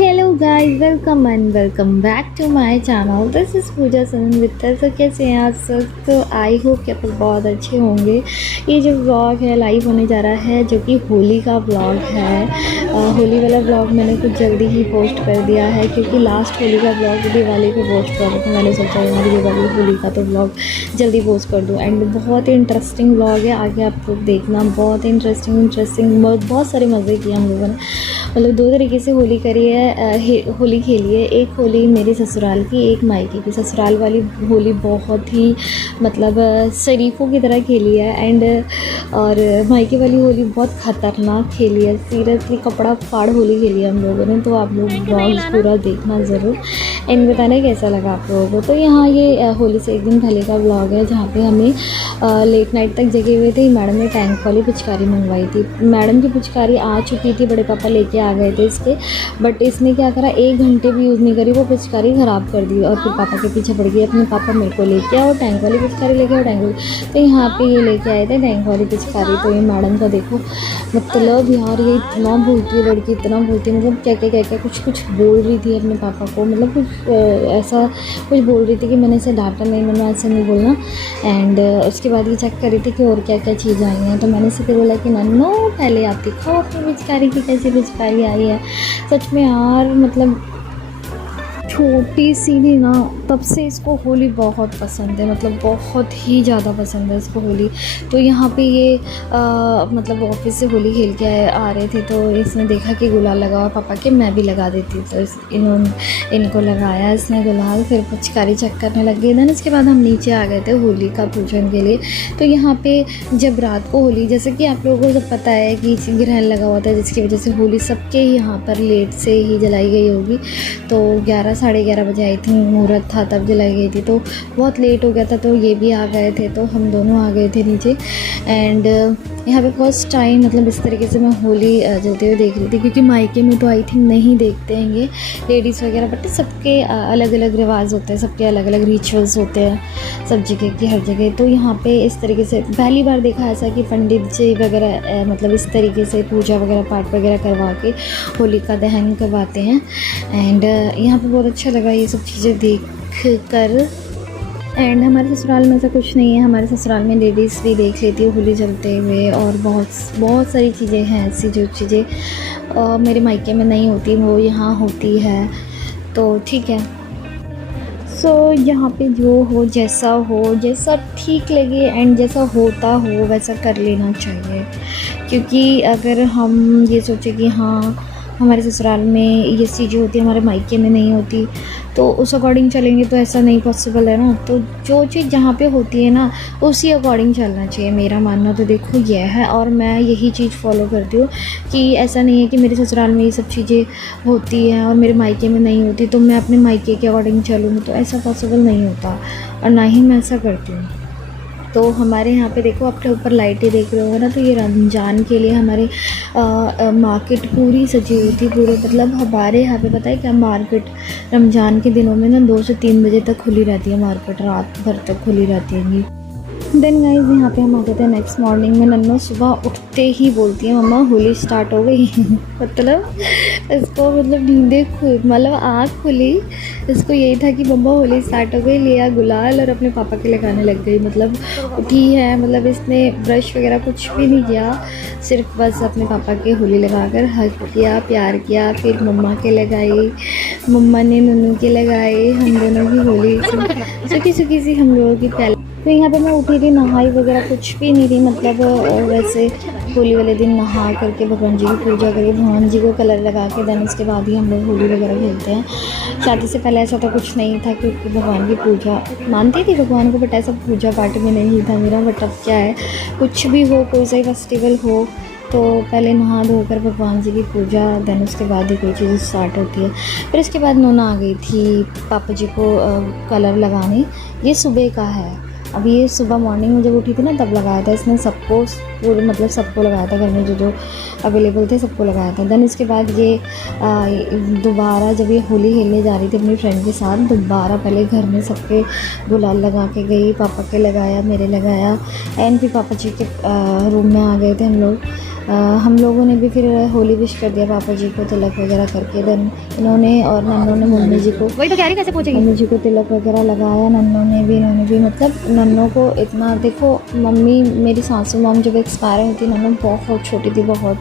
Hello guys, welcome and welcome back to my channel. This is Pooja Sanan Vittar. तो कैसे हैं आप सब? तो आई होप कि आप लोग बहुत अच्छे होंगे। ये जो व्लॉग है लाइव होने जा रहा है, जो कि होली का व्लॉग है। होली वाला व्लॉग मैंने कुछ जल्दी ही पोस्ट कर दिया है, क्योंकि लास्ट होली का व्लॉग दिवाली को पोस्ट कर रहा था। मैंने सोचा हमारी दिवाली होली का तो व्लॉग जल्दी पोस्ट कर दूँ। एंड बहुत ही इंटरेस्टिंग व्लॉग है, आगे आप लोग देखना। बहुत ही इंटरेस्टिंग बहुत सारे मज़े किए हम लोगों ने। मतलब दो तरीके से होली करी है, होली खेली है। एक होली मेरे ससुराल की, एक मायके की। ससुराल वाली होली बहुत ही मतलब शरीफों की तरह खेली है। एंड और मायके वाली होली बहुत ख़तरनाक खेली है। सीरियसली कपड़ा फाड़ होली खेली है हम लोगों ने। तो आप लोग ब्लॉग्स पूरा देखना ज़रूर एंड बताना कैसा लगा आप लोगों को। तो यहाँ ये होली से एक दिन पहले का व्लॉग है, जहाँ पे हमें लेट नाइट तक जगे हुए थे। मैडम ने टैंक वाली पिचकारी मंगवाई थी। मैडम की पिचकारी आ चुकी थी, बड़े पापा लेके आ गए थे इसके। बट इसने क्या करा, 1 घंटे भी यूज़ नहीं करी, वो पिचकारी ख़राब कर दी। और फिर पापा के पीछे पड़ गई। अपने पापा मेरे को लेके आओ टैंक वाली पिचकारी, लेके आओ टैंक वाली। तो यहाँ पे ये लेके आए थे टैंक वाली पिचकारी। तो ये मैडम का देखो मतलब यार, ये इतना बोलती है लड़की, इतना बोलती है। मतलब क्या कुछ बोल रही थी अपने पापा को। मतलब कुछ ऐसा कुछ बोल रही थी कि मैंने इसे डांटा नहीं, मैंने ऐसे नहीं बोलना। एंड उसके बाद ये चेक कर रही थी कि और क्या क्या चीज़ आई हैं। तो मैंने इसे बोला कि नन्नो पहले आप दिखाओ अपनी पिचकारी की कैसी पिचकारी आई है। सच में यार, मतलब छोटी सी भी ना, तब से इसको होली बहुत पसंद है। मतलब बहुत ही ज़्यादा पसंद है इसको होली। तो यहाँ पे ये मतलब ऑफिस से होली खेल के आ रहे थे। तो इसने देखा कि गुलाल लगा, पापा के मैं भी लगा देती। तो इनको लगाया इसने गुलाल, फिर पिचकारी चेक करने लग गए। देन इसके बाद हम नीचे आ गए थे होली का पूजन के लिए। तो यहाँ पे जब रात को होली, जैसे कि आप लोगों को सब पता है कि ग्रहण लगा हुआ था, जिसकी वजह से होली सबके यहाँ पर लेट से ही जलाई गई होगी। तो 11 साढ़े 11 बजे आई थी, मुहूर्त था तब जलाई गई थी। तो बहुत लेट हो गया था, तो ये भी आ गए थे। तो हम दोनों आ गए थे नीचे। एंड यहाँ पे फर्स्ट टाइम मतलब इस तरीके से मैं होली जलते हुए देख रही थी, क्योंकि मायके में तो आई थिंक नहीं देखते हैं ये लेडीज़ वगैरह। बट सबके अलग अलग रिवाज होते हैं, सबके अलग अलग रिचुअल्स होते हैं सब जगह की, हर जगह। तो यहाँ पे इस तरीके से पहली बार देखा ऐसा कि पंडित जी वगैरह मतलब इस तरीके से पूजा वगैरह पाठ वगैरह करवा के होली का दहन करवाते हैं। एंड यहाँ पे बहुत अच्छा लगा ये सब चीज़ें देख कर। एंड हमारे ससुराल में ऐसा कुछ नहीं है। हमारे ससुराल में लेडीज़ भी देख लेती है होली जलते हुए। और बहुत सारी चीज़ें हैं ऐसी जो चीज़ें मेरे मायके में नहीं होती, वो यहाँ होती है। तो ठीक है। सो यहाँ पे जो हो, जैसा ठीक लगे एंड जैसा होता हो वैसा कर लेना चाहिए। क्योंकि अगर हम ये सोचें कि हाँ हमारे ससुराल में ये चीज़ें होती है, हमारे मायके में नहीं होती, तो उस अकॉर्डिंग चलेंगे तो ऐसा नहीं पॉसिबल है ना। तो जो चीज़ जहाँ पे होती है ना, उसी अकॉर्डिंग चलना चाहिए। मेरा मानना तो देखो यह है, और मैं यही चीज़ फॉलो करती हूँ कि ऐसा नहीं है कि मेरे ससुराल में ये सब चीज़ें होती हैं और मेरे मायके में नहीं होती, तो मैं अपने मायके के अकॉर्डिंग चलूँगी। तो ऐसा पॉसिबल नहीं होता, और ना ही मैं ऐसा करती हूँ। तो हमारे यहाँ पे देखो, अपने ऊपर लाइटें देख रहे होंगे ना, तो ये रमज़ान के लिए हमारे मार्केट पूरी सजी हुई थी। पूरे मतलब हमारे यहाँ पे पता है क्या, मार्केट रमज़ान के दिनों में ना 2 से 3 बजे तक खुली रहती है मार्केट, रात भर तक खुली रहती है। देन गाइस यहाँ पे हम आ गए थे नेक्स्ट मॉर्निंग में। नन्नो सुबह उठते ही बोलती है मम्मा होली स्टार्ट हो गई। मतलब इसको मतलब नींदें मतलब आँख खुली, इसको यही था कि मम्मा होली स्टार्ट हो गई। लिया गुलाल और अपने पापा के लगाने लग गई। मतलब उठी है, मतलब इसने ब्रश वगैरह कुछ भी नहीं किया, सिर्फ बस अपने पापा के होली लगाकर हग किया, प्यार किया। फिर मम्मा के लगाई, मम्मा ने नन्नू के लगाए। हम दोनों की होली सूखी सूखी सी हम लोगों की पहले। तो यहाँ पे मैं उठी थी, नहाई वगैरह कुछ भी नहीं थी। मतलब वैसे होली वाले दिन नहा करके भगवान जी की पूजा करके भगवान जी को कलर लगा के देन उसके बाद ही हम लोग होली वगैरह खेलते हैं। शादी से पहले ऐसा तो कुछ नहीं था, क्योंकि भगवान की पूजा मानती थी भगवान को, बट ऐसा पूजा पाठ में नहीं था मेरा। बट अब क्या है, कुछ भी हो, कोई सा फेस्टिवल हो, तो पहले नहा धोकर भगवान जी की पूजा, देन उसके बाद ही कोई चीज़ स्टार्ट होती है। फिर उसके बाद नोना आ गई थी पापा जी को कलर लगाने। ये सुबह का है, अभी ये सुबह मॉर्निंग में जब उठी थी ना तब लगाया था इसने सबको, पूरे मतलब सबको लगाया था घर में जो अवेलेबल थे सबको लगाया था। देन इसके बाद ये दोबारा जब ये होली खेलने जा रही थी अपनी फ्रेंड के साथ, दोबारा पहले घर में सबके गुलाल लगा के गई, पापा के लगाया, मेरे लगाया। एंड फिर पापा जी के रूम में आ गए थे हम लोग। हम लोगों ने भी फिर होली विश कर दिया पापा जी को तिलक वगैरह करके। देन इन्होंने और नन्नों ने मम्मी जी को, वही तो कह रही कैसे पूछेगी, मम्मी जी को तिलक वगैरह लगाया। नन्नों ने भी, इन्होंने भी, मतलब नन्नों को इतना, देखो मम्मी मेरी सासू मॉम जब एक्सपायर हुई थी, नन्नों बहुत छोटी थी बहुत,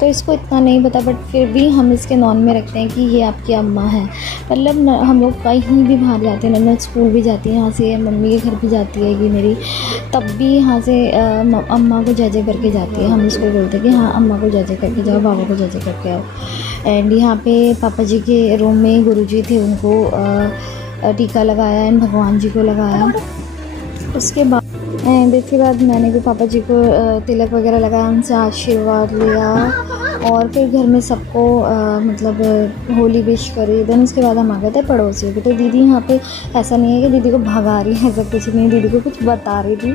तो इसको इतना नहीं पता, बट फिर भी हम इसके नॉन में रखते हैं कि ये आपकी अम्मा है। मतलब हम लोग कहीं भी बाहर जाते हैं, नन्नों स्कूल भी जाती है यहाँ से, मम्मी के घर भी जाती है ये मेरी, तब भी यहाँ से अम्मा को जय जय करके जाती है। हम इसको बोलते हैं कि हाँ अम्मा को जय जय करके जाओ, बाबा को जय जय करके आओ। एंड यहाँ पे पापा जी के रूम में गुरुजी थे, उनको टीका लगाया एंड भगवान जी को लगाया। उसके बाद एंड इसके बाद मैंने भी पापा जी को तिलक वगैरह लगाया, उनसे आशीर्वाद लिया और फिर घर में सबको मतलब होली विश करी। देन उसके बाद हम आ गए थे पड़ोसियों के। तो दीदी यहाँ पे ऐसा नहीं है कि दीदी को भगा रही है, ऐसा कुछ नहीं, दीदी को कुछ बता रही थी,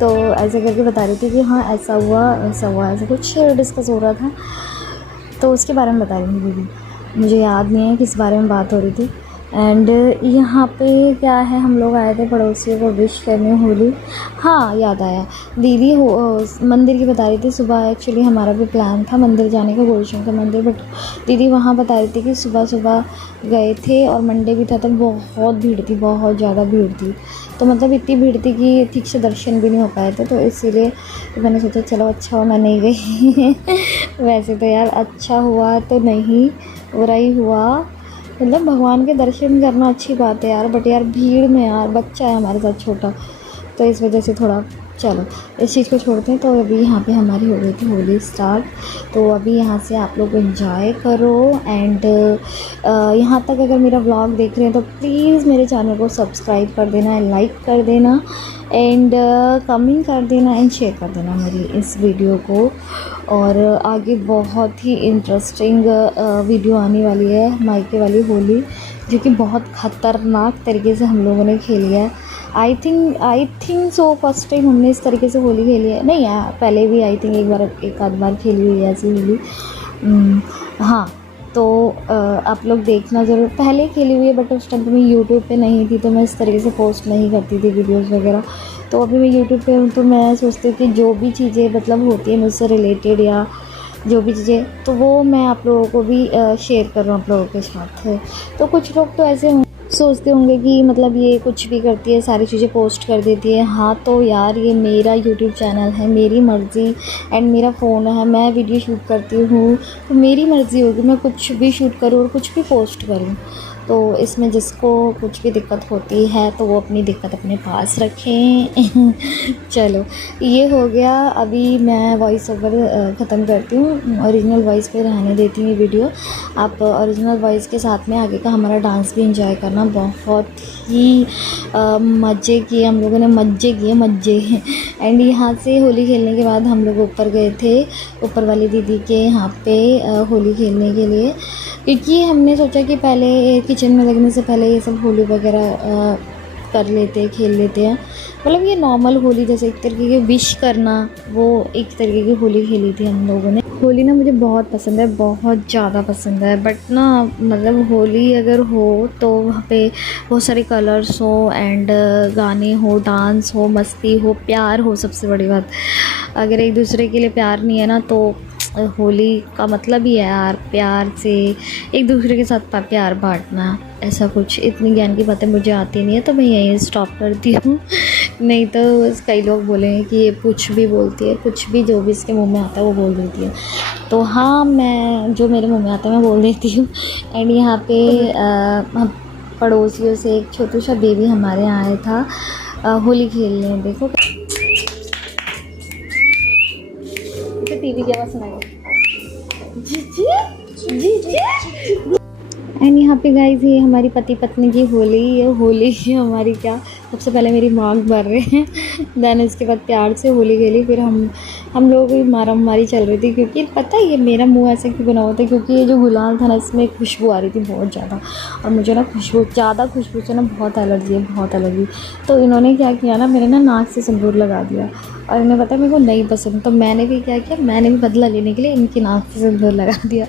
तो ऐसे करके बता रही थी कि हाँ ऐसा हुआ ऐसा हुआ, ऐसा कुछ डिस्कस हो रहा था, तो उसके बारे में बता रही थी दीदी। मुझे याद नहीं है किस बारे में बात हो रही थी। एंड यहाँ पे क्या है, हम लोग आए थे पड़ोसियों को विश करने होली। हाँ याद आया, दीदी मंदिर की बता रही थी। सुबह एक्चुअली हमारा भी प्लान था मंदिर जाने का, गोलशंकर मंदिर, बट दीदी वहाँ बता रही थी कि सुबह सुबह गए थे और मंडे भी था, तो बहुत भीड़ थी, बहुत ज़्यादा भीड़ थी। तो मतलब इतनी भीड़ थी कि ठीक से दर्शन भी नहीं हो पाए थे, तो इसीलिए मैंने सोचा चलो अच्छा हो मैं नहीं गई। वैसे तो यार अच्छा हुआ तो नहीं, बुरा ही हुआ। मतलब भगवान के दर्शन करना अच्छी बात है यार, बट यार भीड़ में यार बच्चा है हमारे साथ छोटा, तो इस वजह से थोड़ा, चलो इस चीज़ को छोड़ते हैं। तो अभी यहाँ पे हमारी हो गई थी होली स्टार्ट, तो अभी यहाँ से आप लोग एंजॉय करो। एंड यहाँ तक अगर मेरा व्लॉग देख रहे हैं तो प्लीज़ मेरे चैनल को सब्सक्राइब कर देना, लाइक कर देना एंड कमेंट कर देना एंड शेयर कर देना मेरी इस वीडियो को। और आगे बहुत ही इंटरेस्टिंग वीडियो आने वाली है मायके वाली होली, जो कि बहुत ख़तरनाक तरीके से हम लोगों ने खेली है। I think so first time हमने इस तरीके से होली खेली है, नहीं यार पहले भी आई थिंक एक आध बार खेली हुई है ऐसी होली। हाँ तो आप लोग देखना ज़रूर, पहले खेली हुई है बट उस टाइम पे मैं यूट्यूब पे नहीं थी, तो मैं इस तरीके से पोस्ट नहीं करती थी वीडियोस वगैरह। तो अभी मैं यूट्यूब पे हूँ, तो मैं सोचती हूँ कि जो भी चीज़ें मतलब होती है मुझसे रिलेटेड या जो भी चीज़ें, तो वो मैं आप लोगों को भी शेयर कर रहा हूँ आप लोगों के साथ। तो कुछ लोग तो ऐसे सोचते होंगे कि मतलब ये कुछ भी करती है, सारी चीज़ें पोस्ट कर देती है। हाँ तो यार ये मेरा यूट्यूब चैनल है, मेरी मर्ज़ी एंड मेरा फ़ोन है, मैं वीडियो शूट करती हूँ, तो मेरी मर्ज़ी होगी मैं कुछ भी शूट करूँ और कुछ भी पोस्ट करूँ। तो इसमें जिसको कुछ भी दिक्कत होती है तो वो अपनी दिक्कत अपने पास रखें। चलो ये हो गया, अभी मैं वॉइस ओवर ख़त्म करती हूँ, ओरिजिनल वॉइस पे रहने देती हूँ वीडियो। आप ओरिजिनल वॉइस के साथ में आगे का हमारा डांस भी एंजॉय करना। बहुत ही मज़े किए हम लोगों ने, मज़े। एंड यहाँ से होली खेलने के बाद हम लोग ऊपर गए थे, ऊपर वाली दीदी के यहाँ पे होली खेलने के लिए, क्योंकि हमने सोचा कि पहले किचन में लगने से पहले ये सब होली वगैरह कर लेते हैं, खेल लेते हैं। मतलब ये नॉर्मल होली जैसे एक तरीके की विश करना, वो एक तरीके की होली खेली थी हम लोगों ने। होली ना मुझे बहुत पसंद है, बहुत ज़्यादा पसंद है, बट ना मतलब होली अगर हो तो वहाँ पे बहुत सारे कलर्स हो एंड गाने हो, डांस हो, मस्ती हो, प्यार हो। सबसे बड़ी बात, अगर एक दूसरे के लिए प्यार नहीं है ना तो होली का मतलब ही है यार प्यार से एक दूसरे के साथ प्यार बांटना। ऐसा कुछ इतनी ज्ञान की बातें मुझे आती नहीं है, तो मैं यहीं स्टॉप करती हूँ। नहीं तो कई लोग बोलेंगे कि ये कुछ भी बोलती है, कुछ भी जो भी इसके मुंह में आता है वो बोल देती है। तो हाँ मैं जो मेरे मुंह में आता है मैं बोल देती हूँ। एंड यहाँ पे हम पड़ोसियों से एक छोटा सा बेबी हमारे यहाँ आया था होली खेलने। देखो टीवी की आवाज़ सुनाई जी। एंड यहाँ पे गाइस ये हमारी पति पत्नी की होली, ये होली हमारी क्या, सबसे पहले मेरी मांग भर रहे हैं, देन उसके बाद प्यार से होली खेली। फिर हम लोगों की मारामारी चल रही थी, क्योंकि पता है ये मेरा मुंह ऐसे क्यों बना हुआ था, क्योंकि ये जो गुलाल था ना इसमें खुशबू आ रही थी बहुत ज़्यादा, और मुझे ना ज़्यादा खुशबू से ना बहुत एलर्जी है, बहुत एलर्जी। तो इन्होंने क्या किया ना, मेरे ना नाक से सिंदूर लगा दिया, और इन्हें पता है मेरे को नहीं पसंद, तो मैंने भी क्या किया, मैंने भी बदला लेने के लिए इनकी नाक से सिंदूर लगा दिया।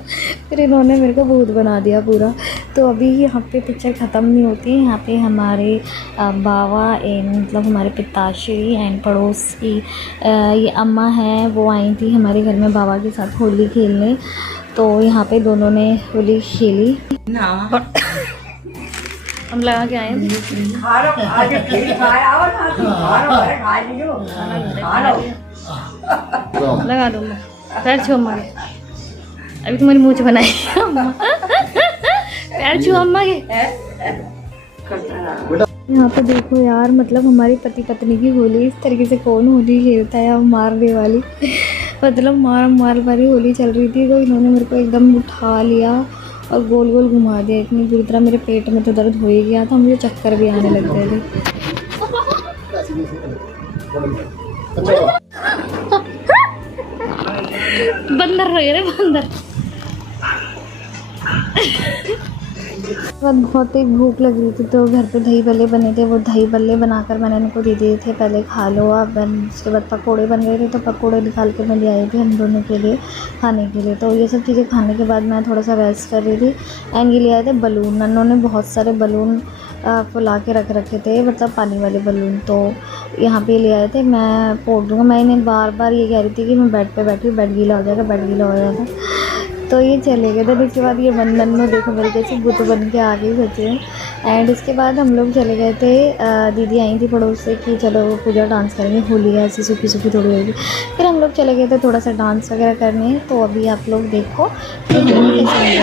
फिर इन्होंने मेरे को भूत बना दिया पूरा। तो अभी यहाँ पे पिक्चर ख़त्म नहीं होती है, यहाँ पे हमारे बाबा बाबा एंड मतलब हमारे पिताश्री एंड पड़ोस की ये अम्मा हैं, वो आई थी हमारे घर में बाबा के साथ होली खेलने। तो यहाँ पे दोनों ने होली खेली। हम लगा के आए लगा दो पैर छू अम्मा के। अभी तुम्हारी मूछ बनाई अम्मा पैर छू अम्मा के। यहाँ पे देखो यार, मतलब हमारी पति पत्नी की होली इस तरीके से कौन होली खेलता है, मारने वाली मतलब मार वाली होली चल रही थी। तो इन्होंने मेरे को एकदम उठा लिया और गोल गोल घुमा दिया इतनी बुरी तरह। मेरे पेट में तो दर्द हो ही गया था, मुझे चक्कर भी आने लग गए थे। बंदर लग रहे बंदर। बहुत ही भूख लग रही थी तो घर पे दही बल्ले बने थे, वो दही बल्ले बनाकर मैंने इनको दे दिए थे, पहले खा लो आप। उसके बाद पकोड़े बन गए थे तो पकोड़े निकाल के मैं ले आई थी हम दोनों के लिए खाने के लिए। तो ये सब चीज़ें खाने के बाद मैं थोड़ा सा रेस्ट कर रही थी। एंड ये ले आए थे बलून, नन्नों ने बहुत सारे बलून फुला के रख रखे थे, मतलब पानी वाले बलून। तो यहाँ पे ले आए थे, मैं फोड़ दूँगा। मैं इन्हें बार बार ये कह रही थी कि मैं बेड पे बैठी हूँ, बेड गीला हो जाएगा, बेड गीला हो जाएगा। तो ये चले गए थे। इसके बाद ये नन्नों देखो मेरे जैसे बुत बन के आ गई सच्ची में। एंड इसके बाद हम लोग चले गए थे, दीदी आई थी पड़ोस से कि चलो पूजा डांस करेंगे, होली है ऐसी सूखी सूखी थोड़ी होगी। फिर हम लोग चले गए थे थोड़ा सा डांस वगैरह करने। तो अभी आप लोग देखो कि होली कैसे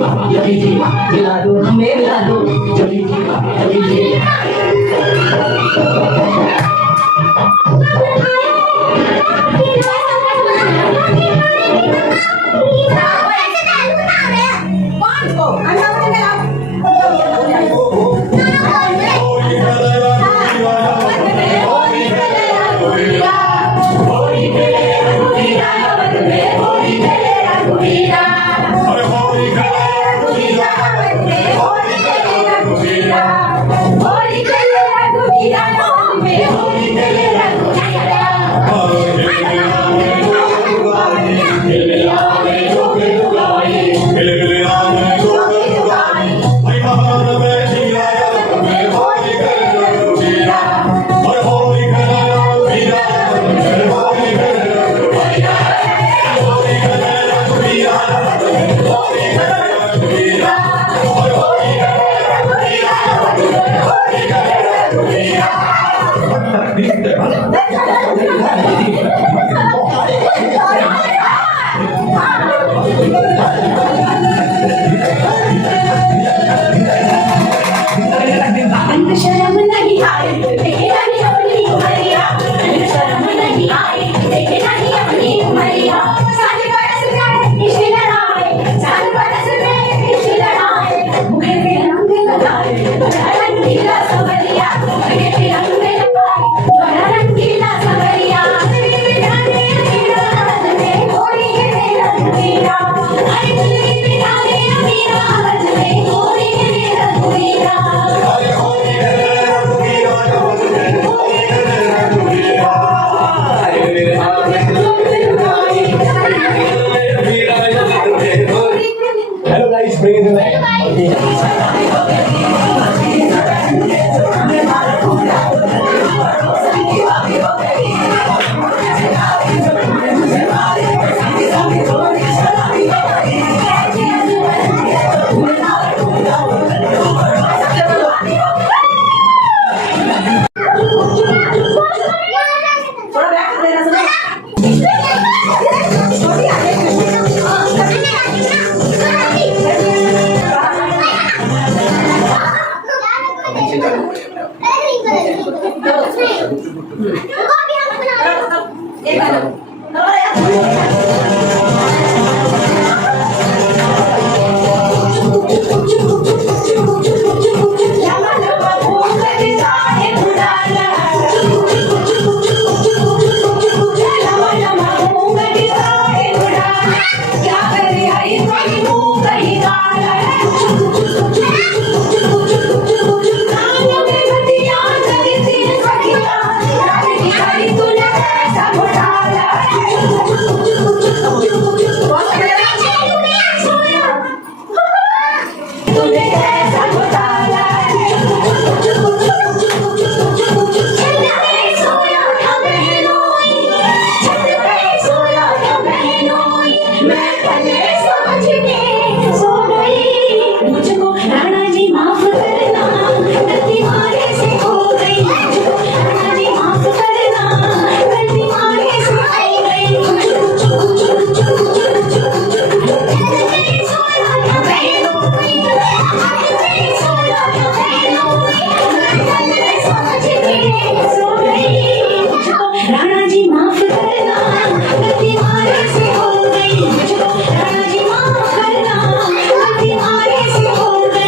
मिला दो हमें मिला दो जल्दी जल्दी शर्म नहीं आई तेरा नहीं अपनी उमरिया शर्म नहीं आई तेरा नहीं अपनी उमरिया साथ बरस में इश्क लड़ाए साथ बरस में इश्क लड़ाए मुझे भी रंग लगाए बड़ा रंगीला सवरिया मुझे भी रंग लगाए बड़ा रंगीला सवरिया बिठाने मेरा हाथ में होली है मेरा दुनिया अरे तुझे बिठाने मेरा हाथ में होली है मेरा दुनिया Hello guys, bring it in there.